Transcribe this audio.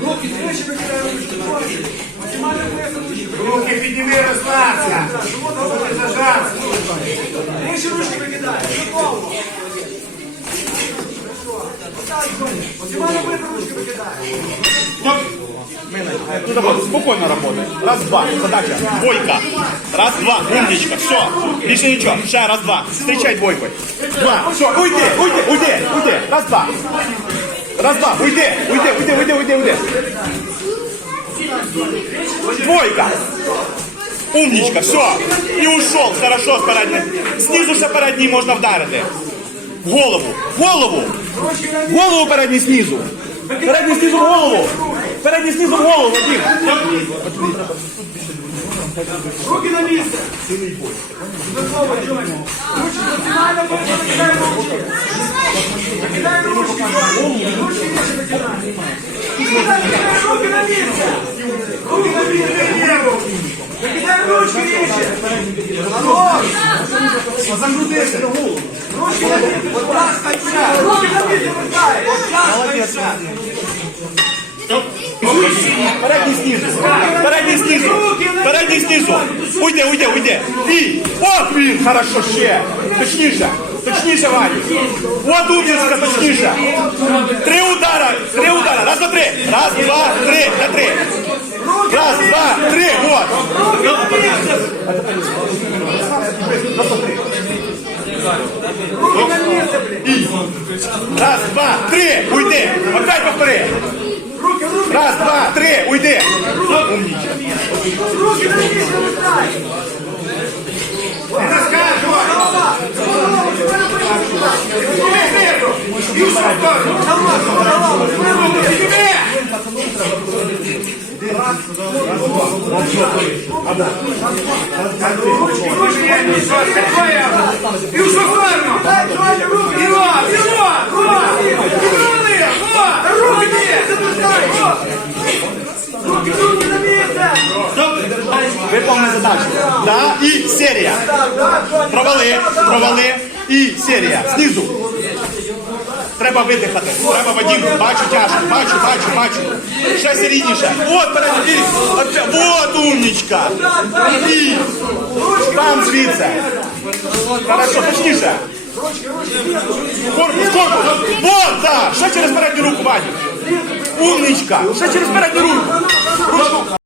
Руки, тричі викидаємо ручки. Максимально пресом. Руки підніми, розслабся. Руки зажаться. Тричі ручки викидаємо. Готово. Максимально ручки викидаємо. Спокойно работай. Раз, два. Задача. Двойка. Раз, два. Умничка. Все. Більше нічого. Ще раз, два. Встречай двойкой. Два. Все, уйди, уйди, уйди, уйди. Раз, два. Раз, два. Уйди, уйди, уйди, уйди, уйди, уйди. Двойка. Умничка, все. І ушел. Хорошо, з передньої. Знизу ще передній можна вдарити. В голову. В голову. Голову передній знизу. Передній знизу в голову. Передній знизу голову, Вадим. Руки на місце. Женя. Ручки максимально пресом викидаємо ручки. Ручки, Женя. Ручки викидаємо. Викидаємо руки на місце. Руки на місце. Ручки. Ручки на місце. Руки на місце Передній знизу. Передній знизу. Передній знизу. Уйди, уйди, уйди. І. От він, хорошо, ще. Точніше. Точніше, Вадик. От умніцька, точніше. Три удара. Три удара. Раз, два, три. Раз, два, три. На три. Раз, два, три. Вот. Руки на місце, блін. Раз, два, три. Уйди. Опять повтори. Раз, два, три. Уйди. Руки на місце. Не. Голова. Максимально пресом викидаємо. Підніми знизу. І в сторону. Підніми. Ручки, ручки, я не знаю, такое. І в сторону. Дай, Женя, руки. І вот, і вот, вот. І вони, вот. Руки на місце, пускай. Руки, руки на місце. Виповни задачу. Да, і серія. Провали, провали і серія. Знизу. Треба видихати. Треба Вадим. Бачу тяжко. Бачу, бачу, бачу. Ще серійніше. От перед. Вот умнічка. І. Там звідси. Хорошо, точніше. Корпус, корпус. Вот, да. Ще через передню руку, Вадим. Умнічка. Ще через передню руку.